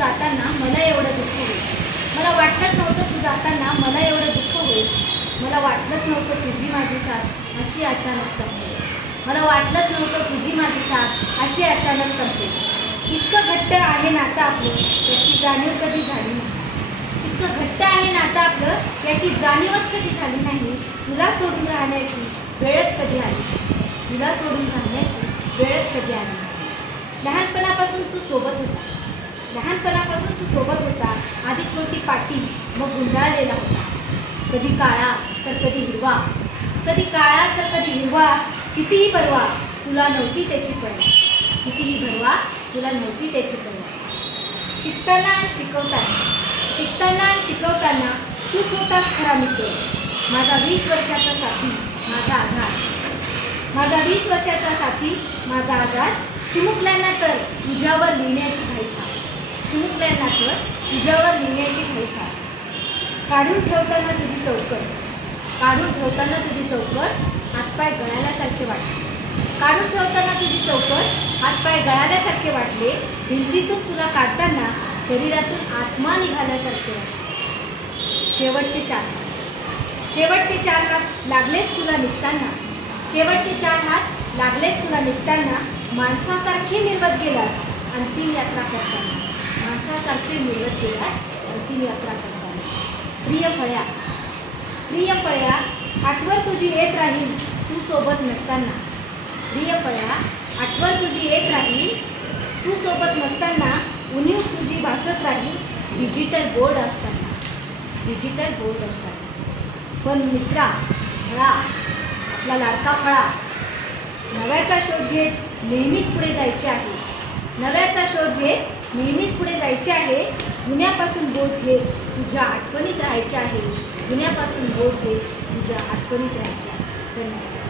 जाताना मला एवढं दुःख होईल. मला वाटलंच नव्हतं तू जाताना मला एवढं दुःख होईल. मला वाटलंच नव्हतं तुझी माझी साथ अशी अचानक संपेल. मला वाटलंच नव्हतं तुझी माझी साथ अशी अचानक संपेल. इतकं घट्ट आहे नातं आपलं याची जाणीव कधी झाली नाही. इतकं घट्ट आहे नातं आपलं याची जाणीवच कधी झाली नाही. तुला सोडून राहण्याची वेळच कधी आली. तुला सोडून राहण्याची वेळच कधी आली नाही. लहानपणापासून तू सोबत होता. लहानपणापासून तू सोबत होता. आधी छोटी पाटी मग गुंडाळलेला होता. कधी काळा तर कधी हिरवा. कधी काळा तर कधी हिरवा. कितीही परवा तुला नव्हती त्याची पर्वा. कितीही भरवा तुला नव्हती त्याची पर्वा. शिकताना शिकवताना तूच होतास खरा मित्र. माझा 20 वर्षाचा साथी माझा आधार. माझा 20 वर्षाचा साथी माझा आधार. चिमुकल्यांना तर तुझ्यावर लिहिण्याची घाई फार. चिमुकल्यांना तर तुझ्यावर लिहिण्याची घाई फार. काढून ठेवताना तुझी चौकट हातपाय गळाल्यासारखे वाटले. काढून ठेवताना तुझी चौकट हातपाय गळाल्यासारखे वाटले. भिंतीतून तुला काढताना शरीरातून आत्मा निघाल्यासारखे वाटले. शेवटचे 4 हात लागलेच तुला निघताना. शेवटचे 4 हात लागलेच तुला निघताना. माणसासारखे निर्वत गेलास अंतिम यात्रा करताना. माणसासारखे निर्वत गेलास अंतिम यात्रा करताना. प्रिय फळ्या आठवण तुझी येत राहील तू सोबत नसताना. प्रिय फळ्या आठवण तुझी येत राहील तू सोबत नसताना. उणीव तुझी भासत राहील डिजिटल बोर्ड असताना. पण मित्रा फळा आपला लाडका फळा नव्याचा शोध घेत नेहमीच पुढे जायचे आहे. जुन्यापासून बोध घेत तुझ्या आठवणीत राहायचे आहे. धन्यवाद.